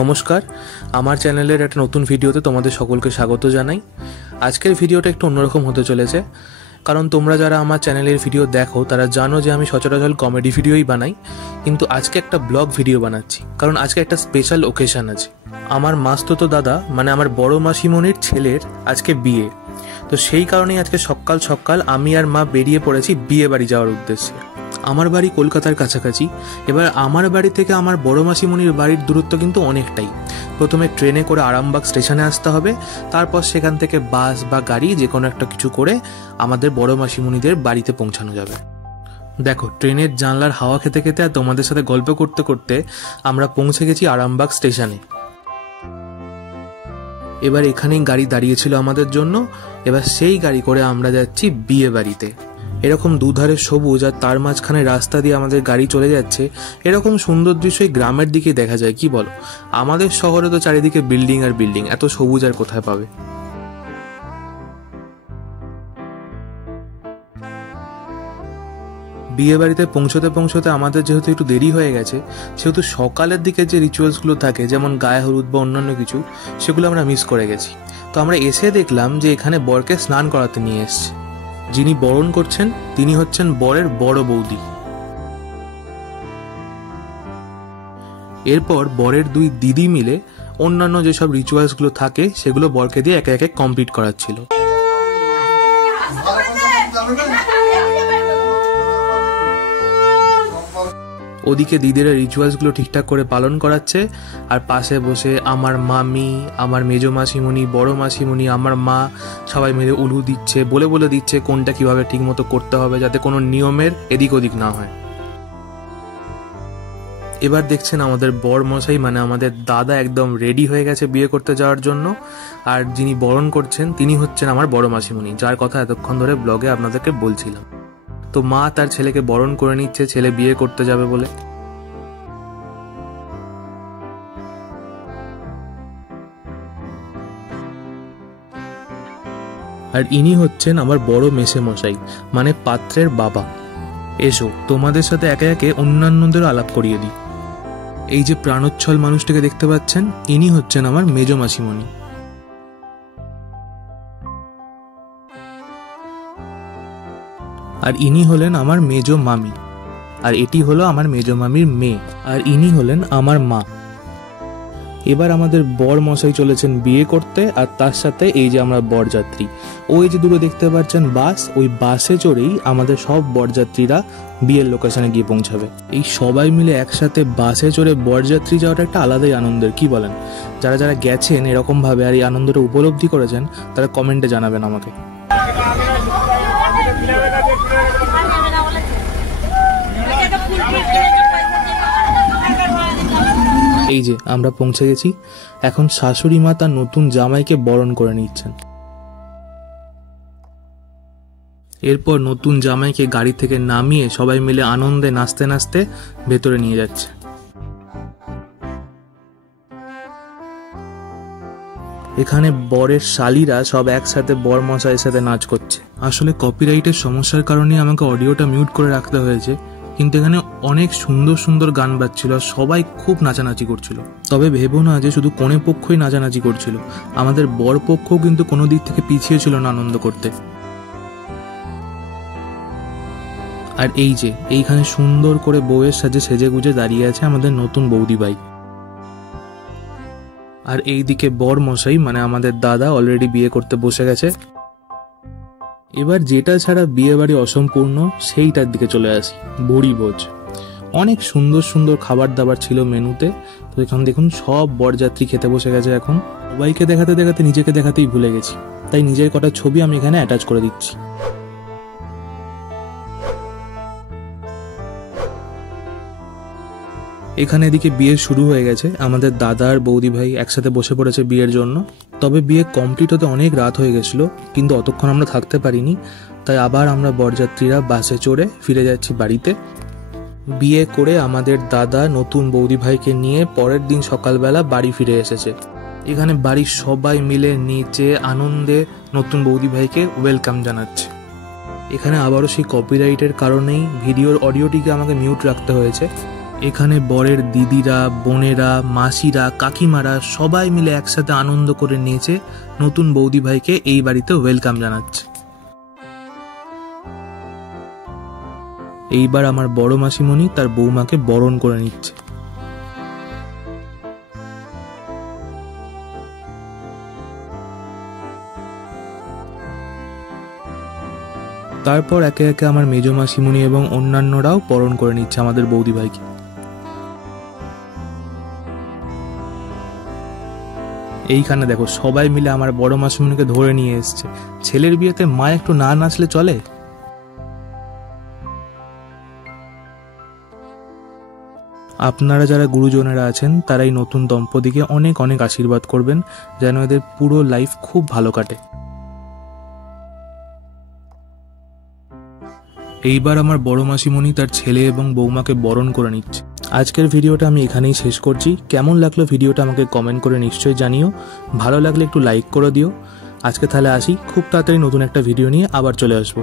নমস্কার, আমার চ্যানেলের একটা নতুন ভিডিওতে তোমাদের সকলকে স্বাগত জানাই। আজকের ভিডিওটা একটু অন্যরকম হতে চলেছে, কারণ তোমরা যারা আমার চ্যানেলের ভিডিও দেখো তারা জানো যে আমি সচরাচর কমেডি ভিডিওই বানাই, কিন্তু আজকে একটা ব্লগ ভিডিও বানাচ্ছি কারণ আজকে একটা স্পেশাল ওকেশন আছে। আমার মাস্তুতো দাদা মানে আমার বড় মাসিমণির ছেলের আজকে বিয়ে, তো সেই কারণেই আজকে সকাল সকাল আমি আর মা বেরিয়ে পড়েছি বিয়ে বাড়ি যাওয়ার উদ্দেশ্যে। আমার বাড়ি কলকাতার কাছাকাছি। এবার আমার বাড়ি থেকে আমার বড় মাসিমণির বাড়ির দূরত্ব কিন্তু অনেকটাই। প্রথমে ট্রেনে করে আরামবাগ স্টেশনে আসতে হবে, তারপর সেখান থেকে বাস বা গাড়ি যে কোনো একটা কিছু করে আমাদের বড় মাসিমণিদের বাড়িতে পৌঁছানো যাবে। দেখো, ট্রেনের জানলার হাওয়া খেতে খেতে আর তোমাদের সাথে গল্প করতে করতে আমরা পৌঁছে গেছি আরামবাগ স্টেশনে। এবার এখানেই গাড়ি দাঁড়িয়েছিল আমাদের জন্য। এবার সেই গাড়ি করে আমরা যাচ্ছি বিয়ে বাড়িতে। এরকম দুধারে সবুজ আর তার মাঝখানে রাস্তা দিয়ে আমাদের গাড়ি চলে যাচ্ছে। এরকম সুন্দর দৃশ্য এই গ্রামের দিকে দেখা যায়, কি বলো? আমাদের শহরে তো চারিদিকে বিল্ডিং আর বিল্ডিং, এত সবুজ আর কোথায় পাবে? বিয়ে বাড়িতে পৌঁছতে পৌঁছতে আমাদের যেহেতু একটু দেরি হয়ে গেছে, সেহেতু সকালের দিকে যে রিচুয়ালসগুলো থাকে যেমন গায়ে হলুদ বা অন্যান্য কিছু, সেগুলো আমরা মিস করে গেছি। তো আমরা এসে দেখলাম যে এখানে বরকে স্নান করাতে নিয়ে এসছে। যিনি বরণ করছেন তিনি হচ্ছেন বরের বড় বৌদি। এরপর বরের দুই দিদি মিলে অন্যান্য যেসব রিচুয়ালসগুলো থাকে সেগুলো বরকে দিয়ে একে একে কমপ্লিট করাচ্ছিল। ওদিকে দিদিরা রিচুয়ালসগুলো ঠিকঠাক করে পালন করাচ্ছে, আর পাশে বসে আমার মামি, আমার মেজো মাসিমণি, বড় মাসিমণি, আমার মা সবাই মিলে উলু দিচ্ছে, বলে বলে দিচ্ছে কোনটা কিভাবে ঠিক মতো করতে হবে যাতে কোনো নিয়মের এদিক ওদিক না হয়। এবার দেখছেন আমাদের বর মশাই মানে আমাদের দাদা একদম রেডি হয়ে গেছে বিয়ে করতে যাওয়ার জন্য। আর যিনি বরণ করছেন তিনি হচ্ছেন আমার বড় মাসিমণি, যার কথা এতক্ষণ ধরে ব্লগে আপনাদেরকে বলছিলাম। তো মা তার ছেলেকে বরণ করে নিচ্ছে ছেলে বিয়ে করতে যাবে বলে। আর ইনি হচ্ছেন আমার বড় মেসে মশাই মানে পাত্রের বাবা। এসো তোমাদের সাথে একে একে অন্যান্যদেরও আলাপ করিয়ে দিই। এই যে প্রাণোচ্ছল মানুষটাকে দেখতে পাচ্ছেন, ইনি হচ্ছেন আমার মেজো মাসিমণি। আর ইনি হলেন আমার মেজো মামি, আর এটি হলো আমার মেজো মামির মেয়ে, আর ইনি হলেন আমার মা। এবার আমাদের বর মশাই চলেছেন বিয়ে করতে, আর তার সাথে এই যে আমরা বরযাত্রী, ওই যে দূরে দেখতে পাচ্ছেন বাস, ওই বাসে চড়েই আমাদের সব বরযাত্রীরা বিয়ের লোকেশনে গিয়ে পৌঁছাবে। এই সবাই মিলে একসাথে বাসে চড়ে বরযাত্রী যাওয়াটা একটা আলাদাই আনন্দের, কি বলেন? যারা যারা গেছেন এরকম ভাবে আর এই আনন্দটা উপলব্ধি করেছেন তারা কমেন্টে জানাবেন আমাকে। এই যে আমরা পৌঁছে গেছি। এখন শাশুড়ি মা তার নতুন জামাইকে বরণ করে নিচ্ছেন। এরপর নতুন জামাইকে গাড়ি থেকে নামিয়ে সবাই মিলে আনন্দে নাচতে নাচতে ভেতরে নিয়ে যাচ্ছে। এখানে বরের শালীরা সব একসাথে বর মশাইয়ের সাথে নাচ করছে। আসলে কপিরাইটের সমস্যার কারণে আমাকে অডিওটা মিউট করে রাখতে হয়েছে, কিন্তু এখানে অনেক সুন্দর সুন্দর গান বাজছিল, সবাই খুব নাচানাচি করছিল। তবে ভেবো না যে শুধু কনে পক্ষই নাচানাচি করছিল, আমাদের বর পক্ষও কিন্তু কোনো দিক থেকে পিছিয়ে ছিল না আনন্দ করতে। আর এই যে এইখানে সুন্দর করে বউয়ের সাজে সেজে গুজে দাঁড়িয়ে আছে আমাদের নতুন বৌদি ভাই। আর এই দিকে বর মশাই মানে আমাদের দাদা অলরেডি বিয়ে করতে বসে গেছে। এবার যেটা ছাড়া বিয়ে বাড়ি অসম্পূর্ণ সেইটার দিকে চলে আসি, ভুড়ি ভোজ। অনেক সুন্দর সুন্দর খাবার দাবার ছিল মেনুতে। তো এখন দেখুন সব বরযাত্রী খেতে বসে গেছে। এখন সবাইকে দেখাতে দেখাতে নিজেকে দেখাতেই ভুলে গেছি, তাই নিজের কটা ছবি আমি এখানে অ্যাটাচ করে দিচ্ছি। এখানে এদিকে বিয়ে শুরু হয়ে গেছে, আমাদের দাদা আর বৌদি ভাই একসাথে বসে পড়েছে বিয়ের জন্য। তবে বিয়ে কমপ্লিট হতে অনেক রাত হয়ে গেছিল, কিন্তু অতক্ষণ আমরা থাকতে পারিনি, তাই আবার আমরা বরযাত্রীরা বাসে চড়ে ফিরে যাচ্ছি বাড়িতে। বিয়ে করে আমাদের দাদা নতুন বৌদি ভাইকে নিয়ে পরের দিন সকালবেলা বাড়ি ফিরে এসেছে। এখানে বাড়ির সবাই মিলে নেচে আনন্দে নতুন বৌদি ভাইকে ওয়েলকাম জানাচ্ছে। এখানে আবারও সেই কপিরাইটের কারণেই ভিডিওর অডিওটিকে আমাকে মিউট রাখতে হয়েছে। এখানে বরের দিদিরা, বোনেরা, মাসিরা, কাকিমারা সবাই মিলে একসাথে আনন্দ করে নেচে নতুন বৌদি ভাইকে এই বাড়িতে ওয়েলকাম জানাচ্ছে। এইবার আমার বড় মাসিমণি তার বৌমাকে বরণ করে নিচ্ছে। তারপর একে একে আমার মেজ মাসিমণি এবং অন্যান্যরাও বরণ করে নিচ্ছে আমাদের বৌদি ভাইকে। এইখানে দেখো সবাই মিলে আমার বড় মাসিমণিকে ধরে নিয়ে এসছে। ছেলের বিয়েতে মা একটু না নাচলে চলে? আপনারা যারা গুরুজনেরা আছেন তারা এই নতুন দম্পতিকে অনেক অনেক আশীর্বাদ করবেন যেন এদের পুরো লাইফ খুব ভালো কাটে। এইবার আমার বড় মাসিমণি তার ছেলে এবং বৌমাকে বরণ করে নিচ্ছে। আজকের ভিডিওটা আমি এখানেই শেষ করছি। কেমন লাগলো ভিডিওটা আমাকে কমেন্ট করে নিশ্চয়ই জানিও। ভালো লাগলে একটু লাইক করে দিও। আজকে তাহলে আসি, খুব তাড়াতাড়ি নতুন একটা ভিডিও নিয়ে আবার চলে আসবো।